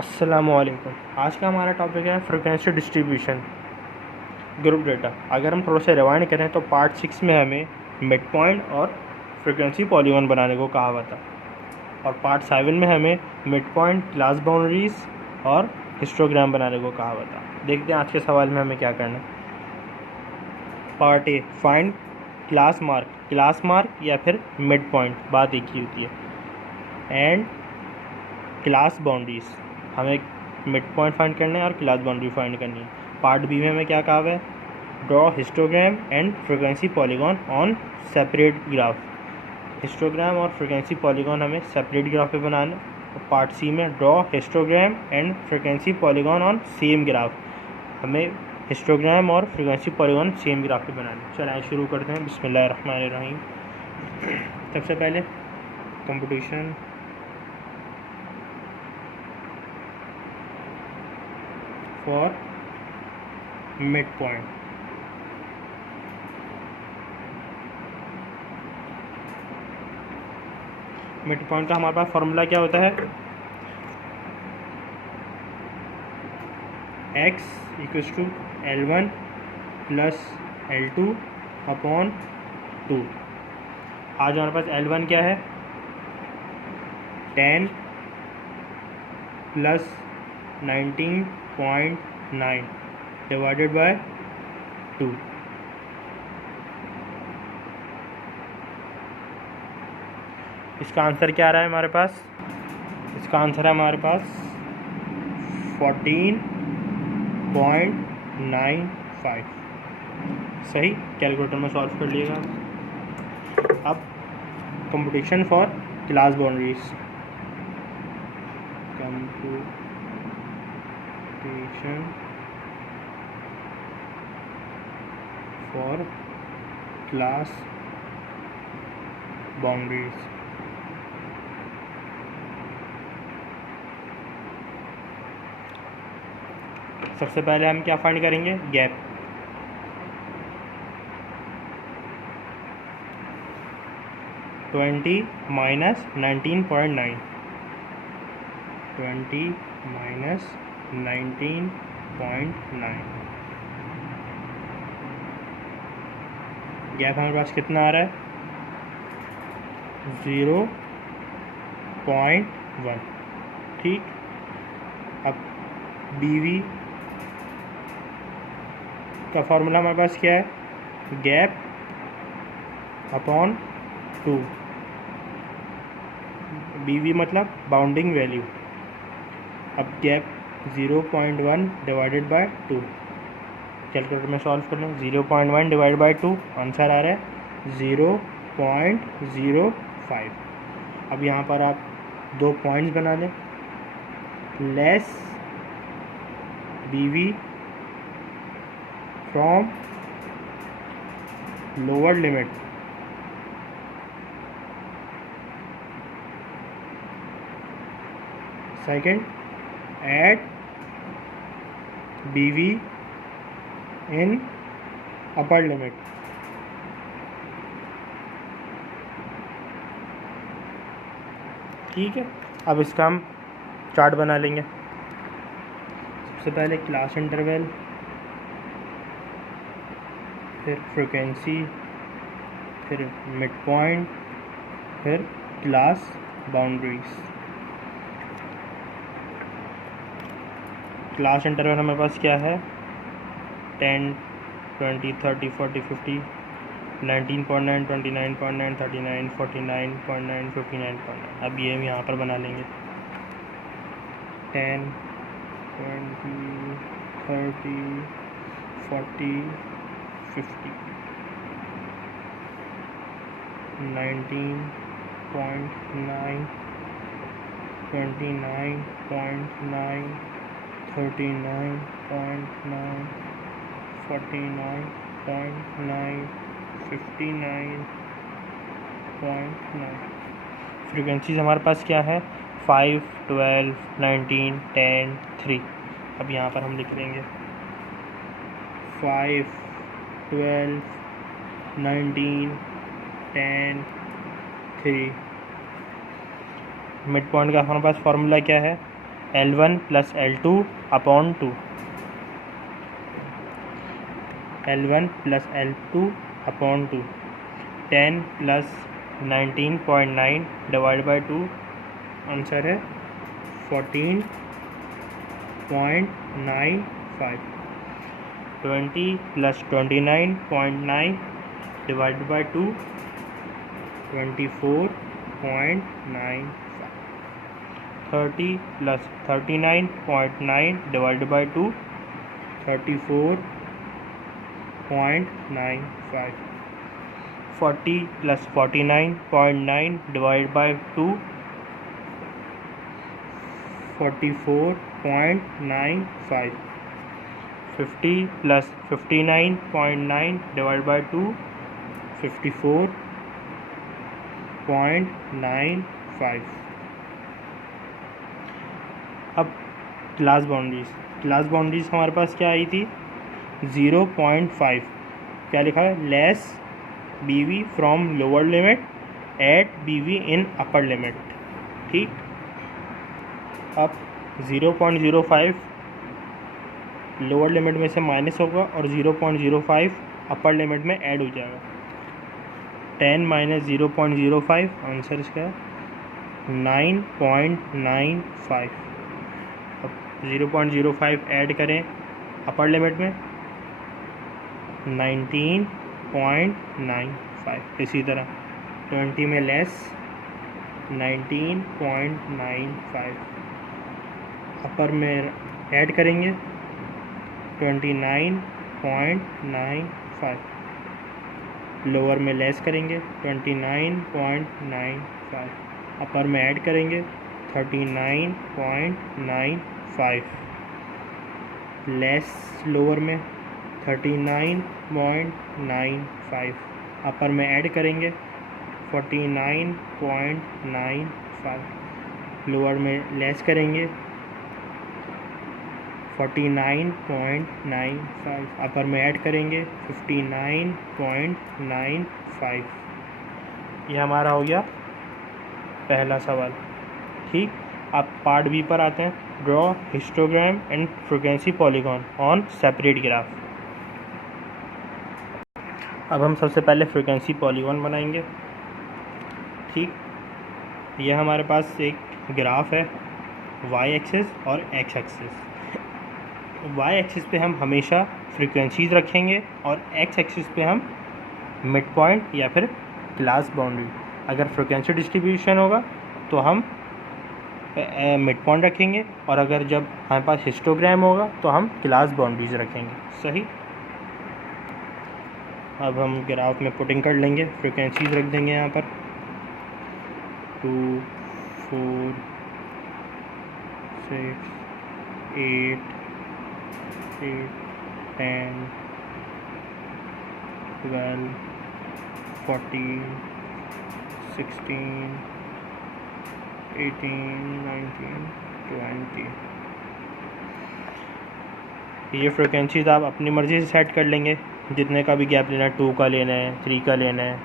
अस्सलामुअलैकुम। आज का हमारा टॉपिक है फ्रीक्वेंसी डिस्ट्रीब्यूशन ग्रुप डेटा। अगर हम थोड़ा सा रिवाइंड करें तो पार्ट 6 में हमें मिड पॉइंट और फ्रीक्वेंसी पॉलीगॉन बनाने को कहा हुआ था, और पार्ट 7 में हमें मिड पॉइंट, क्लास बाउंड्रीज और हिस्टोग्राम बनाने को कहा हुआ था। देखते हैं आज के सवाल में हमें क्या करना है। Part A, find class mark या फिर मिड पॉइंट, बात एक ही होती है। एंड क्लास बाउंड्रीज, हमें मिड पॉइंट फाइंड करना है और क्लास बाउंड्री फाइंड करनी है। पार्ट बी में हमें क्या कहा हुआ है, draw histogram and frequency polygon on separate graph. Histogram और फ्रीक्वेंसी पॉलीगॉन हमें सेपरेट ग्राफ पे बनाना है। और पार्ट सी में draw histogram and frequency polygon on same graph, हमें हिस्टोग्राम और फ्रीक्वेंसी पॉलीगॉन सेम ग्राफ पे बनाना है। चलिए शुरू करते हैं। बिस्मिल्लाहिर्रहमानिर्रहीम। सबसे पहले computation for mid point. Mid point का हमारे पास फॉर्मूला क्या होता है, x equals to L1 plus L2 upon 2। आज हमारे पास L1 क्या है, 10 प्लस 19.9 डिवाइडेड बाय 2। इसका आंसर क्या आ रहा है हमारे पास, इसका आंसर है हमारे पास 14.95। सही, कैलकुलेटर में सॉल्व कर लिएगा। अब computation for class boundaries, computation for class boundaries. सबसे पहले हम क्या फाइंड करेंगे, गैप। -19.9 20 - 19.9 गैप हमारे पास कितना आ रहा है, 0.1। ठीक, अब BV का फॉर्मूला हमारे पास क्या है, गैप अपॉन 2। BV मतलब बाउंडिंग वैल्यू। अब गैप 0.1 डिवाइडेड बाय 2, कैलकुलेटर में सॉल्व कर लें। 0.1 डिवाइड बाय 2, आंसर आ रहा है 0.05। अब यहाँ पर आप 2 पॉइंट्स बना लें, less BV from lower limit second, at BV in upper limit. ठीक है, अब इसका हम चार्ट बना लेंगे। सबसे पहले क्लास इंटरवल, फिर फ्रीक्वेंसी, फिर मिड पॉइंट, फिर क्लास बाउंड्रीज। क्लास इंटरवल हमारे पास क्या है, 10, 20, 30, 40, 50, 19.9, 29.9, 39, 49.9, 59.9। अब ये हम यहाँ पर बना लेंगे, 10, 20, 30, 40, 50, 19.9, 29.9, 39.9, 49.9, 59.9। फ्रीक्वेंसीज हमारे पास क्या है, 5, 12, 19, 10, 3। अब यहाँ पर हम लिख देंगे 5, 12, 19, 10, 3। मिड पॉइंट का हमारे पास फार्मूला क्या है, L1 plus L2 upon 2, L1 plus L2 upon 2, 10 plus 19.9 divide by 2, answer है 14.95। 20 plus 29.9 divide by 2, 24.95। 30 plus 39.9 divide by 2, 34.95। 40 plus 49.9 divide by 2, 44.95। 50 plus 59.9 divide by 2, 54.95। अब क्लास बाउंड्रीज हमारे पास क्या आई थी? 0.5, क्या लिखा है? Less BV from lower limit at BV in upper limit. ठीक, अब 0.05 लोअर लिमिट में से माइनस होगा और 0.05 अपर लिमिट में ऐड हो जाएगा। 10 माइनस 0.05, आंसर इसका 9.95। अब 0.05 ऐड करें अपर लिमिट में, 19.95। इसी तरह 20 में लेस 19.95, अपर में ऐड करेंगे 29.95, लोअर में लेस करेंगे 29.95, अपर में ऐड करेंगे 39.95, लेस लोअर में 39.95, अपर में ऐड करेंगे 49.95, लोअर में लेस करेंगे 49.95, अपर में ऐड करेंगे 59.95। ये हमारा हो गया पहला सवाल। ठीक, अब पार्ट बी पर आते हैं। Draw histogram and frequency polygon on separate graph. अब हम सबसे पहले फ्रीक्वेंसी पॉलीगॉन बनाएंगे। ठीक, यह हमारे पास एक ग्राफ है, वाई एक्सिस और एक्स एक्सिस। वाई एक्सिस पे हम हमेशा फ्रीक्वेंसीज रखेंगे और एक्स एक्सिस पे हम मिड पॉइंट या फिर क्लास बाउंड्री। अगर फ्रीक्वेंसी डिस्ट्रीब्यूशन होगा तो हम मिड पॉइंट रखेंगे, और अगर जब हमारे पास हिस्टोग्राम होगा तो हम क्लास बाउंड्रीज रखेंगे। सही, अब हम ग्राफ में पुटिंग कर लेंगे, फ्रीक्वेंसीज रख देंगे यहाँ पर 2, 4, 6, 8, 10, 12, 14, 16, 18, 19, 20। ये फ्रिक्वेंसीज आप अपनी मर्ज़ी से सेट कर लेंगे, जितने का भी गैप लेना है, 2 का लेना है, 3 का लेना है,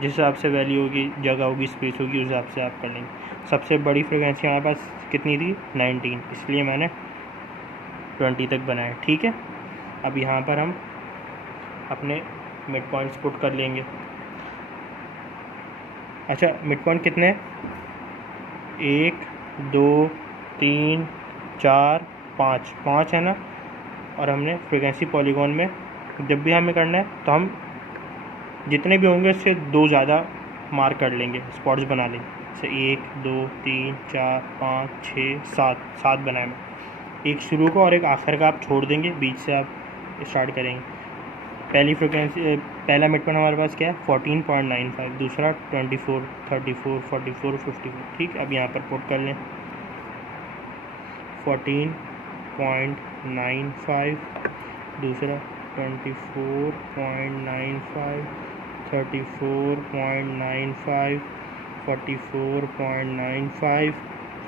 जिस हिसाब से वैल्यू होगी, जगह होगी, स्पेस होगी, उस हिसाब से आप कर लेंगे। सबसे बड़ी फ्रिक्वेंसी हमारे पास कितनी थी? 19, इसलिए मैंने 20 तक बनाया। ठीक है, अब यहाँ पर हम अपने मिड पॉइंट्स पुट कर लेंगे। अच्छा, मिड पॉइंट कितने? 1, 2, 3, 4, 5 है ना। और हमने फ्रीक्वेंसी पॉलीगॉन में जब भी हमें करना है तो हम जितने भी होंगे उससे 2 ज़्यादा मार्क कर लेंगे, स्पॉट्स बना लेंगे। जैसे 1, 2, 3, 4, 5, 6, 7 बनाए में, एक शुरू का और एक आखिर का आप छोड़ देंगे, बीच से आप स्टार्ट करेंगे। पहली फ्रिक्वेंसी, पहला मिड पॉइंट हमारे पास क्या है? 14.95, दूसरा 24, 34, 44, 54। ठीक, अब यहाँ पर पुट कर लें 14.95, दूसरा 24.95, 34.95, 44.95,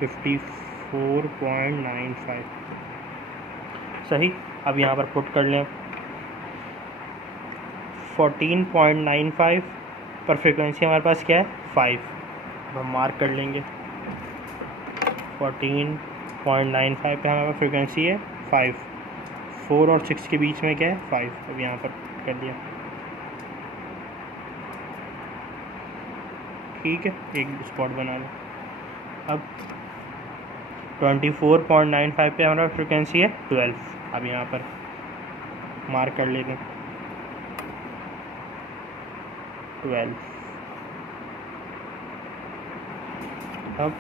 54.95। सही, अब यहाँ पर पुट कर लें 14.95 पर फ्रीक्वेंसी हमारे पास क्या है? 5। अब हम मार्क कर लेंगे 14.95 0.95 पे हमारे पास फ्रिक्वेंसी है 5, 4 और 6 के बीच में क्या है 5। अब यहाँ पर कर दिया, ठीक है, एक स्पॉट बना लो। अब 24.95 पे हमारा फ्रिक्वेंसी है 12। अब यहाँ पर मार्क कर लेते हैं 12। अब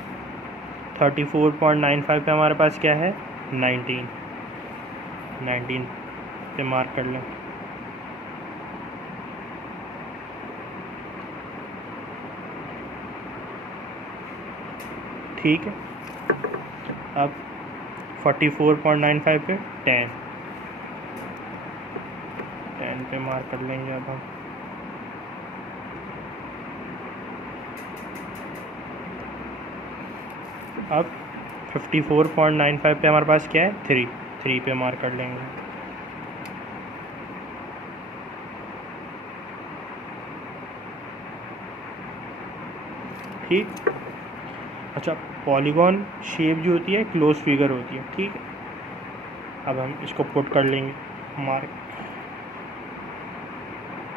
34.95 पे हमारे पास क्या है 19 पे मार्क कर लें। ठीक है, अब 44.95 पे 10 पे मार्क कर लेंगे। अब हम अब 54.95 पे हमारे पास क्या है 3 पे मार्क कर लेंगे। ठीक, अच्छा, पॉलीगॉन शेप जो होती है क्लोज फिगर होती है, ठीक है। अब हम इसको पुट कर लेंगे मार्क,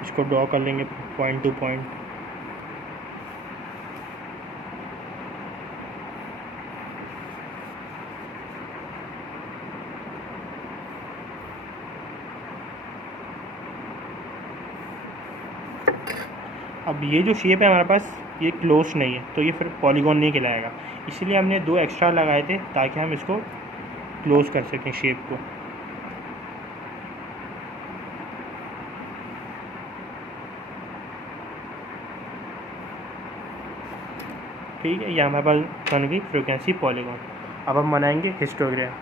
इसको ड्रॉ कर लेंगे पॉइंट टू पॉइंट। अब ये जो शेप है हमारे पास ये क्लोज नहीं है, तो ये फिर पॉलीगॉन नहीं कहलाएगा, इसलिए हमने 2 एक्स्ट्रा लगाए थे ताकि हम इसको क्लोज कर सकें शेप को। ठीक है, ये हमारे पास बन गई फ्रीक्वेंसी पॉलीगॉन। अब हम बनाएंगे हिस्टोग्राम।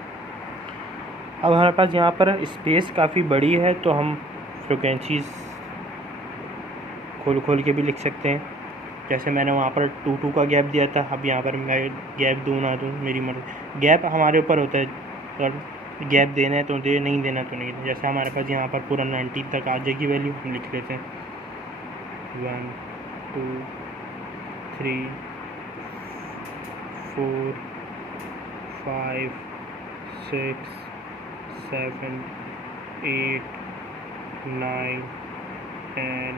अब हमारे पास यहाँ पर स्पेस काफ़ी बड़ी है, तो हम फ्रीक्वेंसीज खोल के भी लिख सकते हैं। जैसे मैंने वहाँ पर 2 का गैप दिया था, अब यहाँ पर मैं गैप दूँ ना दूँ मेरी मर्ज़ी, गैप हमारे ऊपर होता है, अगर गैप देना है तो दे, नहीं देना तो नहीं। जैसे हमारे पास यहाँ पर पूरा 90 तक आ जाएगी वैल्यू, हम लिख लेते हैं 1 2 3 4 5 6 7 8 9 10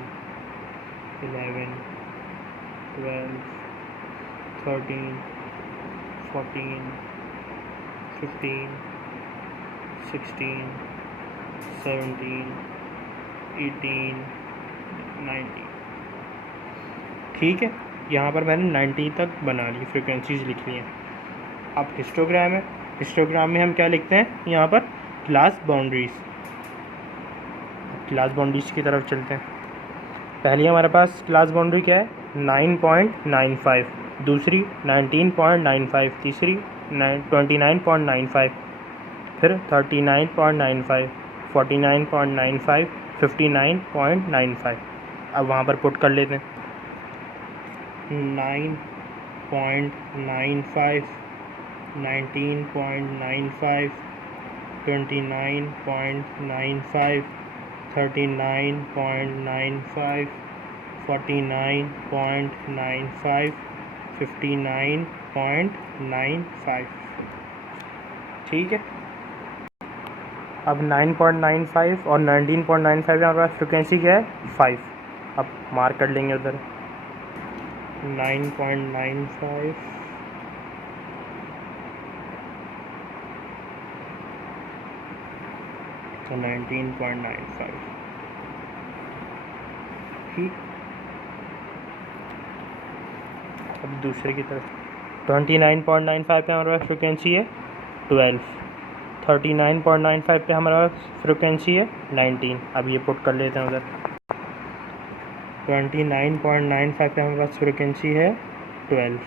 11 12 13 14 15 16 17 18 19। ठीक है, यहाँ पर मैंने 90 तक बना ली, फ्रिक्वेंसीज लिख ली हैं। अब हिस्टोग्राम है, हिस्टोग्राम में हम क्या लिखते हैं यहाँ पर क्लास बाउंड्रीज। क्लास बाउंड्रीज की तरफ चलते हैं। पहली हमारे पास क्लास बाउंड्री क्या है 9.95, दूसरी 19.95, तीसरी 29.95, फिर 39.95, 49.95, 59.95। अब वहाँ पर पुट कर लेते हैं 9.95, 19.95, 29.95, 39.95, 49.95, 59.95। ठीक है, अब 9.95 और 19.95 में हमारे पास फ्रिक्वेंसी क्या है 5। अब मार्क कर लेंगे उधर 9.95, तो 19.95। ठीक, अब दूसरे की तरफ 29.95 पे हमारे पास फ्रिक्वेंसी है 12, 39.95 पे हमारे पास फ्रिक्वेंसी है 19। अब ये पुट कर लेते हैं उधर 29.95 पे हमारे पास फ्रिक्वेंसी है 12,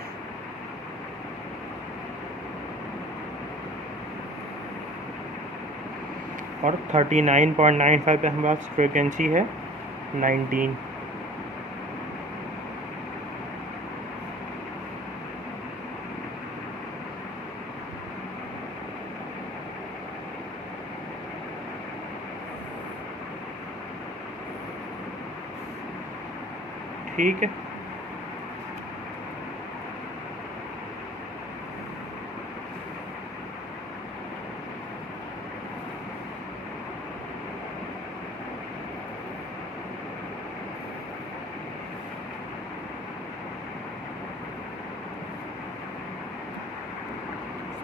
और 39.95 पे हमारे पास फ्रिक्वेंसी है 19। ठीक है,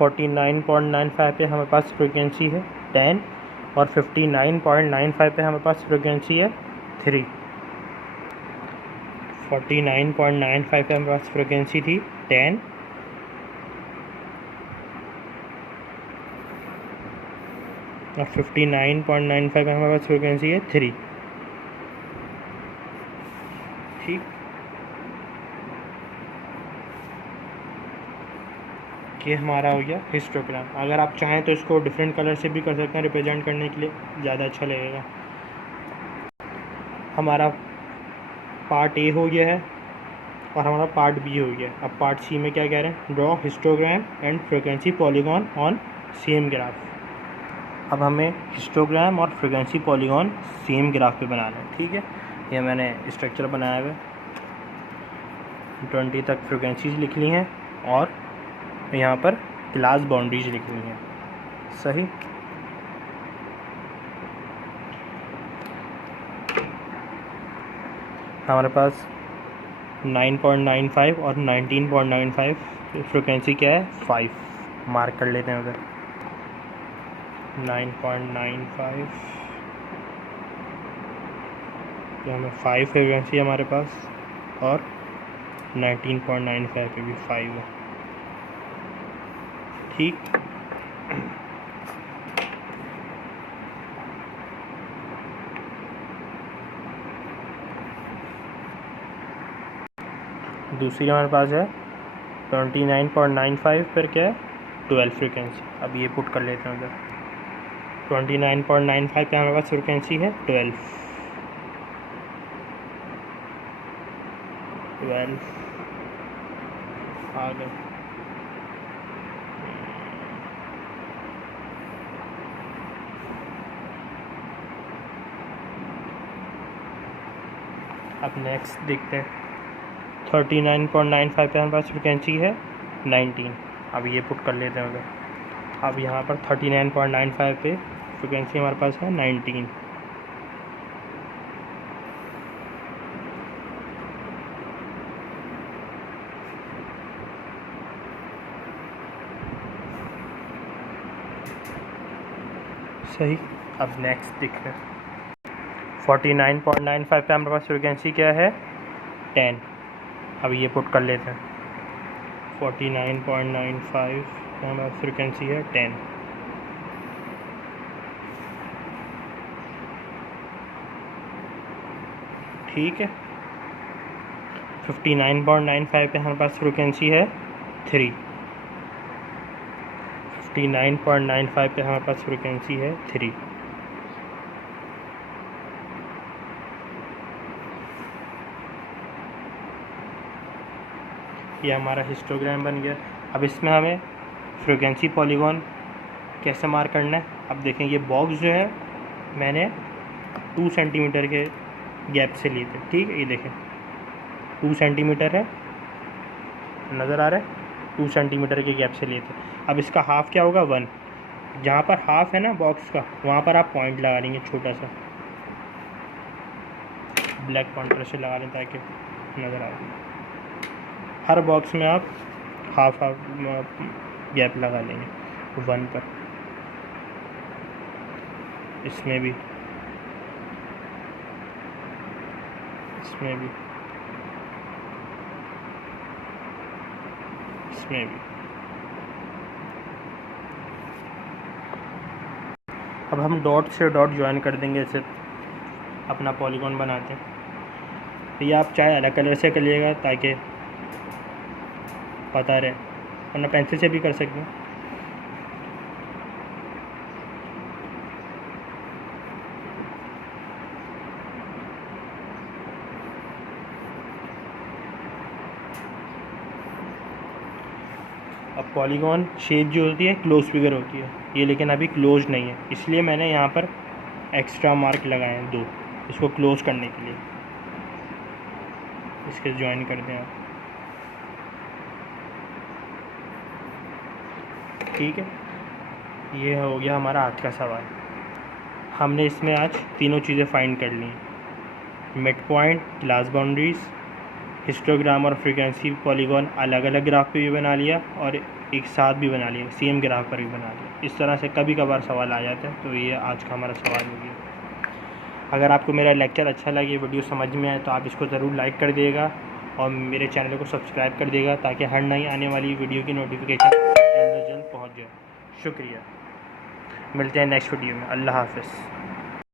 49.95 पे हमारे पास फ्रिक्वेंसी है 10 और 59.95 पे हमारे पास फ्रिक्वेंसी है 3। 49.95 पे हमारे पास फ्रिक्वेंसी थी 10 और 59.95 पे हमारे पास फ्रिक्वेंसी है 3। ठीक, ये हमारा हो गया हिस्टोग्राम। अगर आप चाहें तो इसको डिफरेंट कलर से भी कर सकते हैं रिप्रेजेंट करने के लिए, ज़्यादा अच्छा लगेगा। हमारा पार्ट ए हो गया है और हमारा पार्ट बी हो गया। अब पार्ट सी में क्या कह रहे हैं, draw histogram and frequency polygon on same graph. अब हमें हिस्टोग्राम और फ्रीक्वेंसी पॉलीगॉन सेम ग्राफ पे बनाना है। ठीक है, ये मैंने स्ट्रक्चर बनाया हुआ है, 20 तक फ्रीक्वेंसीज लिख ली हैं और यहाँ पर क्लास बाउंड्रीज लिख ली हैं। सही, हमारे पास 9.95 और 19.95 फ्रिक्वेंसी क्या है 5, मार्क कर लेते हैं उधर। 9.95 तो हमें 5 फ्रिक्वेंसी हमारे पास और 19.95 पे भी 5 है। ठीक, दूसरी हमारे पास है 29.95 पर क्या है 12 फ्रिक्वेंसी। अब ये पुट कर लेते हैं उधर। 29.95 पे हमारे पास फ्रिक्वेंसी है 12 आ गए। अब नेक्स्ट देखते हैं, 39.95 पे हमारे पास फ्रिक्वेंसी है 19। अब ये पुट कर लेते हैं उधर। अब यहाँ पर 39.95 पे फ्रिक्वेंसी हमारे पास है 19। सही, अब नेक्स्ट देखते हैं, 49.95 पे हमारे पास फ्रिक्वेंसी क्या है 10। अब ये पुट कर लेते हैं, 49.95 पे हमारे पास फ्रिक्वेंसी है 10। ठीक है, 59.95 पे हमारे पास फ्रिक्वेंसी है 3। 59.95 पे हमारे पास फ्रिक्वेंसी है 3। ये हमारा हिस्टोग्राम बन गया। अब इसमें हमें फ्रीक्वेंसी पॉलीगॉन कैसे मार्क करना है। अब देखें, ये बॉक्स जो है मैंने 2 सेंटीमीटर के गैप से लिए थे। ठीक है, ये देखें 2 सेंटीमीटर है, नज़र आ रहा है, 2 सेंटीमीटर के गैप से लिए थे। अब इसका हाफ क्या होगा 1। जहाँ पर हाफ है ना बॉक्स का, वहाँ पर आप पॉइंट लगा लेंगे, छोटा सा ब्लैक पॉइंटर से लगा लें ताकि नज़र आ जाए। हर बॉक्स में आप हाफ गैप लगा लेंगे 1 पर। इसमें भी, इसमें भी, इसमें भी। अब हम डॉट से डॉट ज्वाइन कर देंगे, इसे अपना पॉलीगॉन बनाते हैं। ये आप चाहे अलग कलर से करिएगा ताकि पता रहे, वरना पेंसिल से भी कर सकते हैं। अब पॉलीगॉन शेप जो होती है क्लोज फिगर होती है, ये लेकिन अभी क्लोज नहीं है, इसलिए मैंने यहाँ पर एक्स्ट्रा मार्क लगाए हैं 2 इसको क्लोज करने के लिए। इसके ज्वाइन कर दें आप। ठीक है, ये हो गया हमारा आज का सवाल। हमने इसमें आज तीनों चीज़ें फाइंड कर ली, mid point, class boundaries histogram और फ्रीक्वेंसी पॉलीगॉन अलग अलग ग्राफ पे भी बना लिया और एक साथ भी बना लिया, सेम ग्राफ पर भी बना लिया। इस तरह से कभी कभार सवाल आ जाते हैं। तो ये आज का हमारा सवाल हो गया। अगर आपको मेरा लेक्चर अच्छा लगे, वीडियो समझ में आए, तो आप इसको ज़रूर लाइक कर दिएगा और मेरे चैनल को सब्सक्राइब कर देगा ताकि हर नई आने वाली वीडियो की नोटिफिकेशन जल्द से जल्द पहुँच जाए। शुक्रिया, मिलते हैं नेक्स्ट वीडियो में। अल्लाह हाफ़िज़।